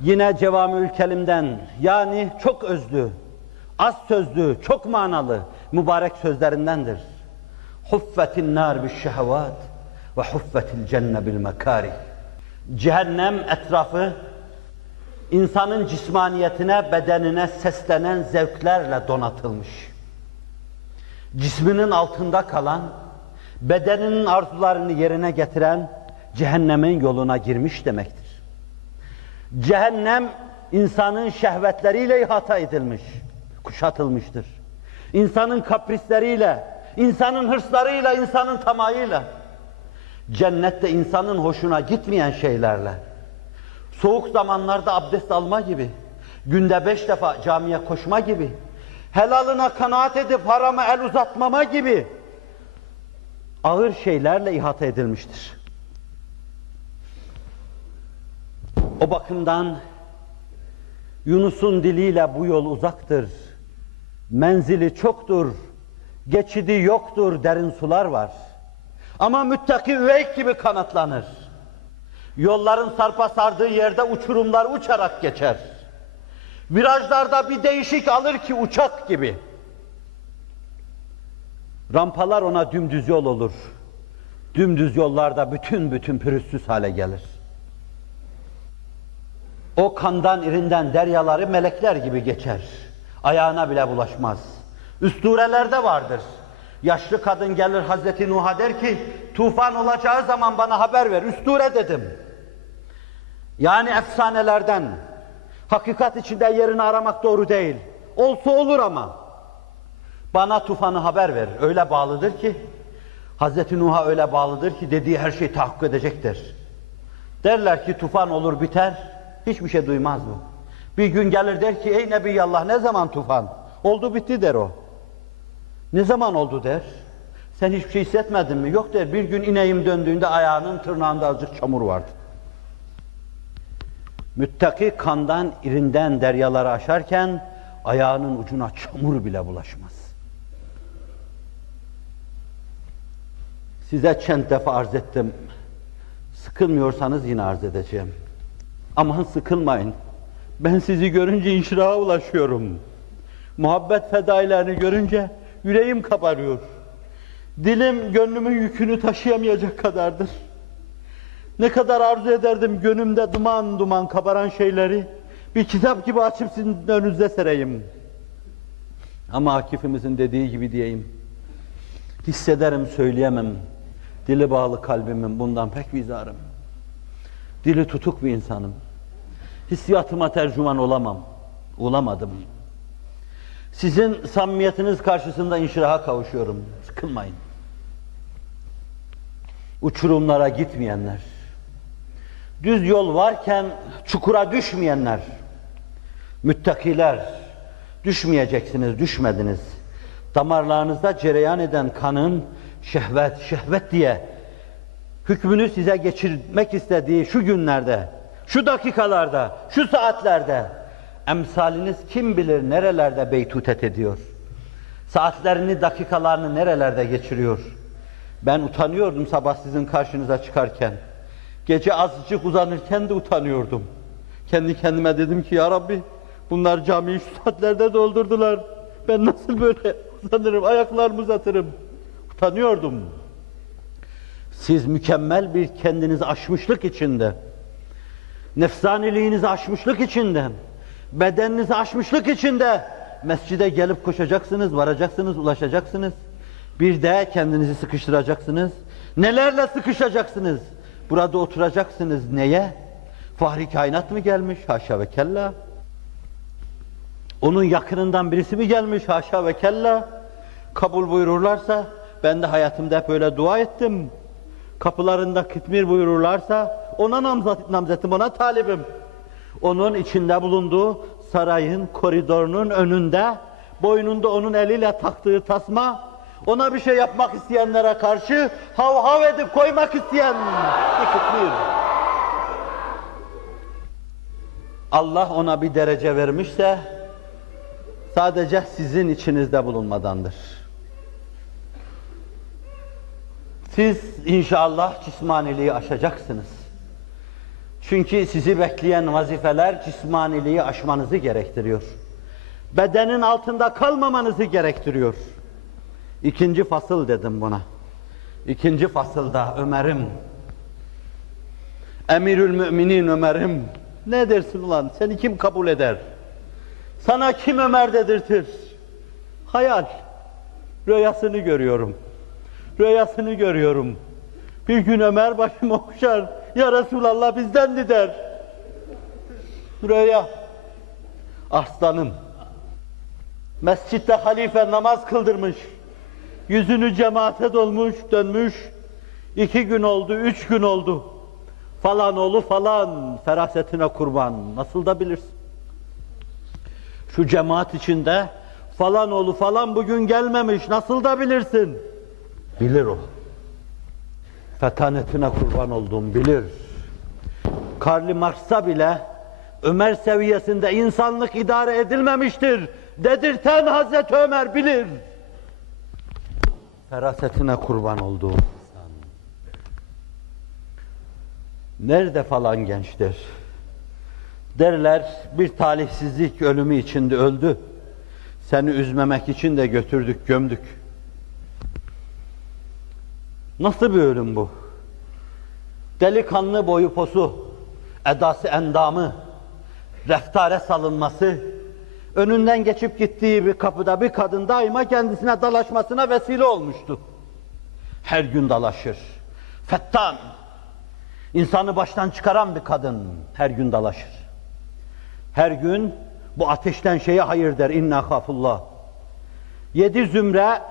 Yine Cevamiül Kelim'den, yani çok özlü, az sözlü, çok manalı mübarek sözlerindendir. Huffetin nar bi'şşehevat ve huffetil cenne bil mekarih. Cehennem etrafı insanın cismaniyetine, bedenine seslenen zevklerle donatılmış. Cisminin altında kalan, bedeninin arzularını yerine getiren cehennemin yoluna girmiş demektir. Cehennem insanın şehvetleriyle ihata edilmiş, kuşatılmıştır. İnsanın kaprisleriyle, insanın hırslarıyla, insanın tamahıyla. Cennette insanın hoşuna gitmeyen şeylerle. Soğuk zamanlarda abdest alma gibi, günde 5 defa camiye koşma gibi, helalına kanaat edip harama el uzatmama gibi ağır şeylerle ihata edilmiştir. O bakımdan Yunus'un diliyle bu yol uzaktır. Menzili çoktur, geçidi yoktur, derin sular var. Ama müttaki üveyk gibi kanatlanır. Yolların sarpa sardığı yerde uçurumlar uçarak geçer. Virajlarda bir değişik alır ki uçak gibi. Rampalar ona dümdüz yol olur. Dümdüz yollarda bütün pürüzsüz hale gelir. O kandan irinden deryaları melekler gibi geçer. Ayağına bile bulaşmaz. Üstûrelerde vardır. Yaşlı kadın gelir Hazreti Nuh'a der ki, tufan olacağı zaman bana haber ver. Üstûre dedim. Yani efsanelerden, hakikat içinde yerini aramak doğru değil. Olsa olur ama. Bana tufanı haber ver. Öyle bağlıdır ki, Hazreti Nuh'a öyle bağlıdır ki dediği her şey tahakkuk edecektir. Derler ki tufan olur biter, hiçbir şey duymaz bu. Bir gün gelir der ki, ey Nebiyallah ne zaman tufan? Oldu bitti der o. Ne zaman oldu der. Sen hiçbir şey hissetmedin mi? Yok der, bir gün ineğim döndüğünde ayağının tırnağında azıcık çamur vardı. Müttaki kandan irinden deryaları aşarken ayağının ucuna çamur bile bulaşmaz. Size çent defa arz ettim. Sıkılmıyorsanız yine arz edeceğim. Aman sıkılmayın. Ben sizi görünce inşiraha ulaşıyorum. Muhabbet fedailerini görünce yüreğim kabarıyor. Dilim gönlümün yükünü taşıyamayacak kadardır. Ne kadar arzu ederdim gönlümde duman duman kabaran şeyleri bir kitap gibi açıp sizin önünüze sereyim. Ama Akif'imizin dediği gibi diyeyim. Hissederim söyleyemem. Dili bağlı kalbimin bundan pek vizarım. Dili tutuk bir insanım. Hissiyatıma tercüman olamam. Olamadım. Sizin samimiyetiniz karşısında inşiraha kavuşuyorum. Sıkılmayın. Uçurumlara gitmeyenler, düz yol varken çukura düşmeyenler, müttakiler, düşmeyeceksiniz, düşmediniz. Damarlarınızda cereyan eden kanın şehvet diye hükmünü size geçirmek istediği şu günlerde, şu dakikalarda, şu saatlerde emsaliniz kim bilir nerelerde beytutet ediyor. Saatlerini, dakikalarını nerelerde geçiriyor. Ben utanıyordum sabah sizin karşınıza çıkarken. Gece azıcık uzanırken de utanıyordum. Kendi kendime dedim ki ya Rabbi bunlar camiyi şu saatlerde doldurdular. Ben nasıl böyle uzanırım, ayaklarımı uzatırım. Utanıyordum. Siz mükemmel bir kendinizi aşmışlık içinde, nefsaniliğinizi aşmışlık içinde, bedeninizi aşmışlık içinde mescide gelip koşacaksınız, varacaksınız, ulaşacaksınız. Bir de kendinizi sıkıştıracaksınız. Nelerle sıkışacaksınız? Burada oturacaksınız. Neye? Fahri kainat mı gelmiş? Haşa ve kella. Onun yakınından birisi mi gelmiş? Haşa ve kella. Kabul buyururlarsa, ben de hayatımda hep öyle dua ettim. Kapılarında kitmir buyururlarsa, ona namzetim, ona talibim. Onun içinde bulunduğu sarayın koridorunun önünde, boynunda onun eliyle taktığı tasma, ona bir şey yapmak isteyenlere karşı hav hav edip koymak isteyen kitmir. Allah ona bir derece vermişse, sadece sizin içinizde bulunmadandır. Siz inşallah cismaniliği aşacaksınız. Çünkü sizi bekleyen vazifeler cismaniliği aşmanızı gerektiriyor. Bedenin altında kalmamanızı gerektiriyor. İkinci fasıl dedim buna. İkinci fasılda Ömer'im, Emirül Müminin Ömer'im, ne dersin ulan? Seni kim kabul eder? Sana kim Ömer dedirtir? Hayal. Rüyasını görüyorum. Rüyasını görüyorum. Bir gün Ömer başımı okşar. Ya Resulallah bizdendi der. Rüya. Aslanım. Mescitte halife namaz kıldırmış. Yüzünü cemaate dolmuş, dönmüş. 2 gün oldu, 3 gün oldu. Falan oğlu falan, ferasetine kurban. Nasıl da bilirsin? Şu cemaat içinde falan oğlu falan bugün gelmemiş. Nasıl da bilirsin? Bilir o. Fetanetine kurban olduğum bilir. Karl Marx'a bile Ömer seviyesinde insanlık idare edilmemiştir dedirten Hazreti Ömer bilir. Ferasetine kurban olduğum insan. Nerede falan gençtir? Derler bir talihsizlik ölümü içinde öldü. Seni üzmemek için de götürdük, gömdük. Nasıl bir ölüm bu? Delikanlı boyu posu, edası endamı, reftare salınması, önünden geçip gittiği bir kapıda bir kadın daima kendisine dalaşmasına vesile olmuştu. Her gün dalaşır. Fettan, insanı baştan çıkaran bir kadın her gün dalaşır. Her gün bu ateşten şeye hayır der, inna khafullah. 7 zümre,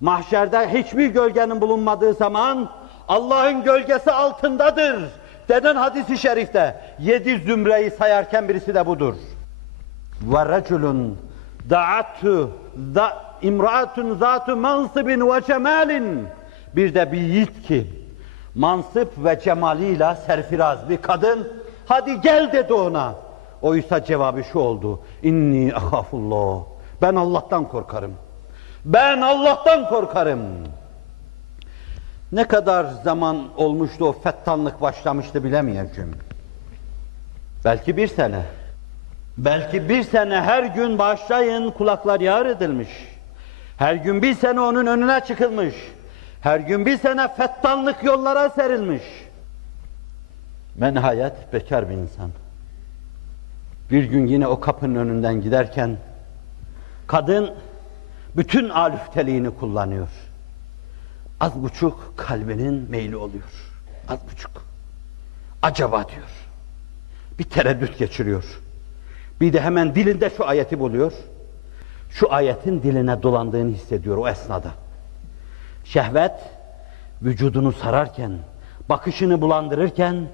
mahşerde hiçbir gölgenin bulunmadığı zaman Allah'ın gölgesi altındadır denen hadis-i şerifte 7 zümreyi sayarken birisi de budur. وَرَجُلٌ دَعَتُ imraatun zatu mansibin ve cemalin. Bir de bir yiğit ki mansıp ve cemaliyle serfiraz bir kadın, hadi gel dedi ona. Oysa cevabı şu oldu, inni ahafullah. Ben Allah'tan korkarım. Ben Allah'tan korkarım. Ne kadar zaman olmuştu o fettanlık başlamıştı bilemeyeceğim. Belki 1 sene. Belki 1 sene her gün başlayın kulaklar yağar edilmiş. Her gün 1 sene onun önüne çıkılmış. Her gün 1 sene fettanlık yollara serilmiş. Nihayet bekar bir insan. Bir gün yine o kapının önünden giderken kadın bütün alüfteliğini kullanıyor. Az buçuk kalbinin meyli oluyor. Az buçuk. Acaba diyor. Bir tereddüt geçiriyor. Bir de hemen dilinde şu ayeti buluyor. Şu ayetin diline dolandığını hissediyor o esnada. Şehvet vücudunu sararken, bakışını bulandırırken,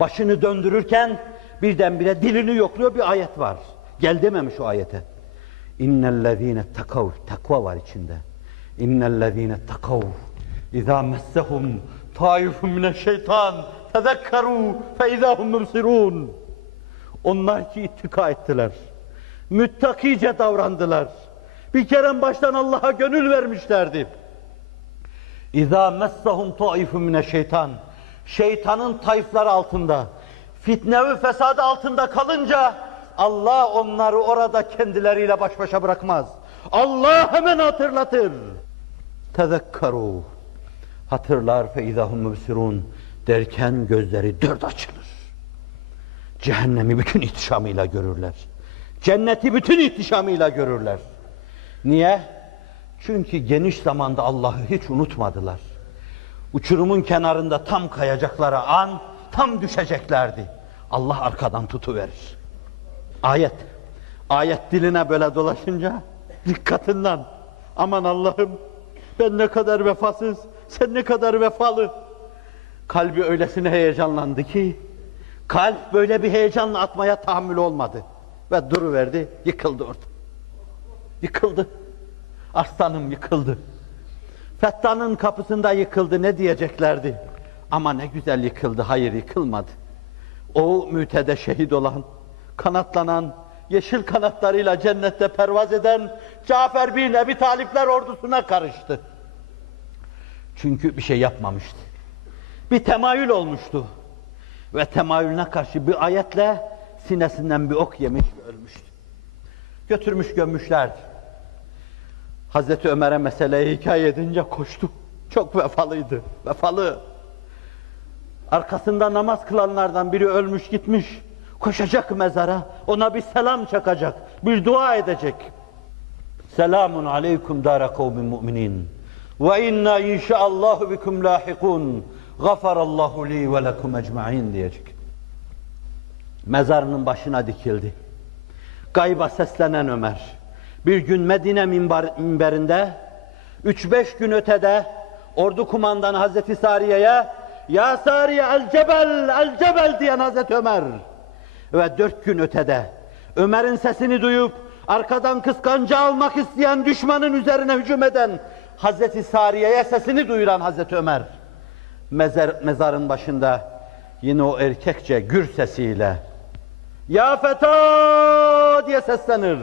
başını döndürürken birdenbire dilini yokluyor, bir ayet var. Gel dememiş o ayete. İnnellezîne takav, takva var içinde. İnnellezîne takav izâ messehum taifun mineşşeytan tezekkerû fe izâhum mübsirûn. Onlar ki ittika ettiler. Müttakice davrandılar. Bir kere baştan Allah'a gönül vermişlerdi. İzâ messehum taifun mineşşeytan. Şeytanın tayfları altında, fitne ve fesadı altında kalınca Allah onları orada kendileriyle baş başa bırakmaz. Allah hemen hatırlatır. Tezekkerû. Hatırlar fe izâhum mübsirûn derken gözleri 4 açılır. Cehennemi bütün ihtişamıyla görürler. Cenneti bütün ihtişamıyla görürler. Niye? Çünkü geniş zamanda Allah'ı hiç unutmadılar. Uçurumun kenarında tam kayacakları an, tam düşeceklerdi. Allah arkadan tutuverir. Ayet. Ayet diline böyle dolaşınca dikkatinden, aman Allah'ım ben ne kadar vefasız, sen ne kadar vefalı. Kalbi öylesine heyecanlandı ki kalp böyle bir heyecanla atmaya tahammül olmadı. Ve duruverdi, yıkıldı orada. Yıkıldı. Aslanım yıkıldı. Fettanın kapısında yıkıldı, ne diyeceklerdi? Ama ne güzel yıkıldı, hayır yıkılmadı. O mütede şehit olan, kanatlanan, yeşil kanatlarıyla cennette pervaz eden Cafer bin Ebi Talipler ordusuna karıştı. Çünkü bir şey yapmamıştı. Bir temayül olmuştu. ve temayülüne karşı bir ayetle sinesinden bir ok yemiş ve ölmüştü. Götürmüş gömmüşlerdi. Hazreti Ömer'e meseleyi hikaye edince koştu. Çok vefalıydı, vefalı. Arkasında namaz kılanlardan biri ölmüş gitmiş. Koşacak mezara, ona bir selam çakacak, bir dua edecek. Selamun aleyküm dâre kavmin mu'minin. Ve inna inşaallahu bikum lahikun. Gafarallahu li ve lekum ecma'in diyecek. Mezarının başına dikildi. Gayba seslenen Ömer. Bir gün Medine minberinde, 3-5 gün ötede ordu kumandanı Hazreti Sariye'ye "Ya Sariye el cebel, el cebel" diyen Hazreti Ömer. Ve 4 gün ötede Ömer'in sesini duyup arkadan kıskanca almak isteyen düşmanın üzerine hücum eden Hazreti Sariye'ye sesini duyuran Hazreti Ömer. Mezarın başında yine o erkekçe gür sesiyle "Ya feta" diye seslenir.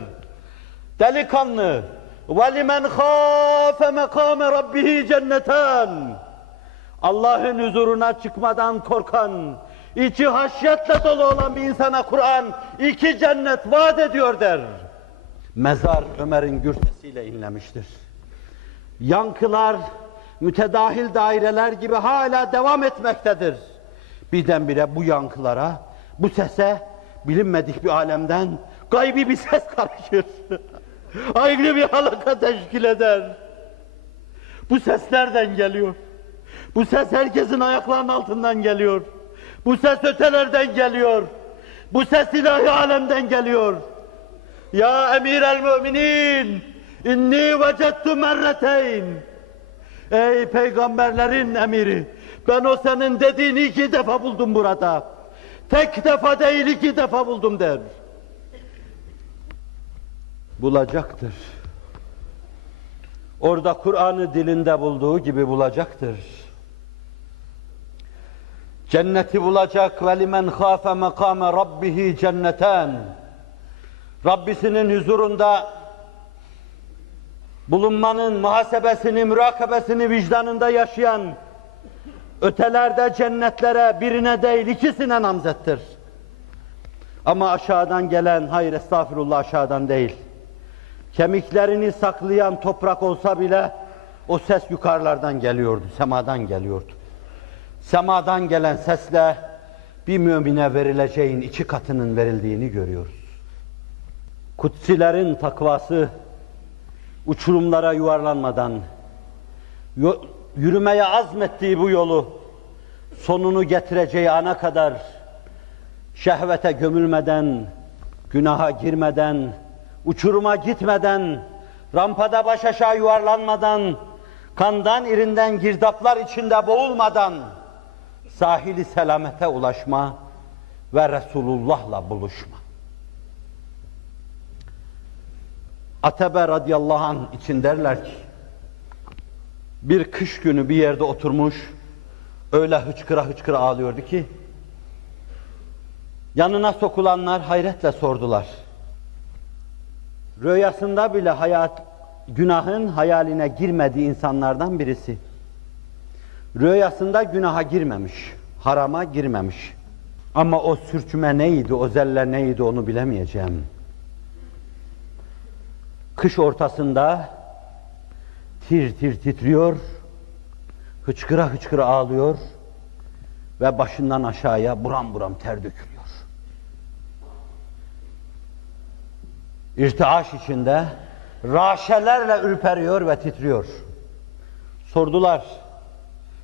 Delikanlı, وَلِمَنْ خَافَ مَقَامَ رَبِّهِ cennetan. Allah'ın huzuruna çıkmadan korkan, içi haşyetle dolu olan bir insana Kur'an 2 cennet vaat ediyor der. Mezar Ömer'in gür sesiyle inlemiştir. Yankılar, mütedahil daireler gibi hala devam etmektedir. Birdenbire bu yankılara, bu sese bilinmedik bir alemden gaybi bir ses karışır. Ayrı bir halaka teşkil eder. Bu ses nereden geliyor? Bu ses herkesin ayaklarının altından geliyor. Bu ses ötelerden geliyor. Bu ses ilahi alemden geliyor. Ya emîrel müminin, inni vecettu merreteyn. Ey peygamberlerin emiri, ben o senin dediğini 2 defa buldum burada. Tek defa değil 2 defa buldum der. Bulacaktır. Orada Kur'an'ı dilinde bulduğu gibi bulacaktır. Cenneti bulacak. وَلِمَنْ خَافَ مَقَامَ رَبِّهِ cenneten. Rabbisinin huzurunda bulunmanın muhasebesini, mürakabesini vicdanında yaşayan, ötelerde cennetlere birine değil 2'sine namzettir. Ama aşağıdan gelen, hayır estağfurullah aşağıdan değil, kemiklerini saklayan toprak olsa bile o ses yukarılardan geliyordu, semadan geliyordu. Semadan gelen sesle bir mümine verileceğin 2 katının verildiğini görüyoruz. Kutsilerin takvası uçurumlara yuvarlanmadan yürümeye azmettiği bu yolu sonunu getireceği ana kadar şehvete gömülmeden, günaha girmeden, uçuruma gitmeden, rampada baş aşağı yuvarlanmadan, kandan irinden girdaplar içinde boğulmadan sahili selamete ulaşma ve Resulullah'la buluşma. Atebe radıyallahu anh için derler ki, bir kış günü bir yerde oturmuş, öyle hıçkıra hıçkıra ağlıyordu ki, yanına sokulanlar hayretle sordular. Rüyasında bile günahın hayaline girmediği insanlardan birisi. Rüyasında günaha girmemiş, harama girmemiş. Ama o sürçme neydi, o zelle neydi onu bilemeyeceğim. Kış ortasında tir tir titriyor, hıçkıra hıçkıra ağlıyor ve başından aşağıya buram buram ter dökülüyor. İrtiaş içinde raşelerle ürperiyor ve titriyor. Sordular,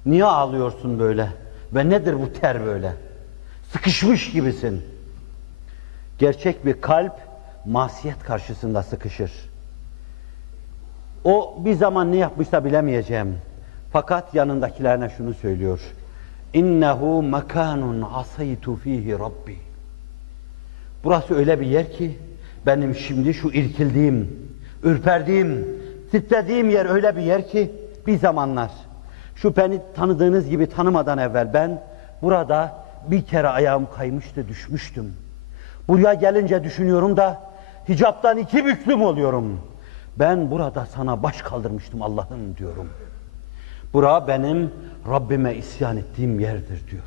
niye ağlıyorsun böyle ve nedir bu ter böyle? Sıkışmış gibisin. Gerçek bir kalp masiyet karşısında sıkışır. O bir zaman ne yapmışsa bilemeyeceğim. Fakat yanındakilerine şunu söylüyor. İnnehu mekanun asaytu fihi Rabbi. Burası öyle bir yer ki benim şimdi şu irkildiğim, ürperdiğim, titrediğim yer öyle bir yer ki bir zamanlar şu beni tanıdığınız gibi tanımadan evvel ben burada bir kere ayağım kaymıştı, düşmüştüm. Buraya gelince düşünüyorum da hicaptan 2 büklüm oluyorum. Ben burada sana baş kaldırmıştım Allah'ım diyorum. Bura benim Rabbime isyan ettiğim yerdir diyor.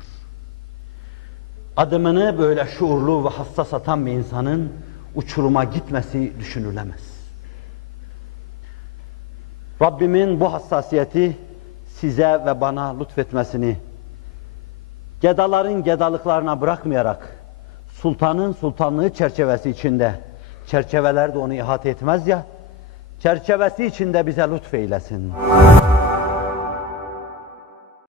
adımını böyle şuurlu ve hassas atan bir insanın uçuruma gitmesi düşünülemez. Rabbimin bu hassasiyeti size ve bana lütfetmesini, gedaların gedalıklarına bırakmayarak, sultanın sultanlığı çerçevesi içinde, çerçeveler de onu ihate etmez ya, çerçevesi içinde bize lütfeylesin.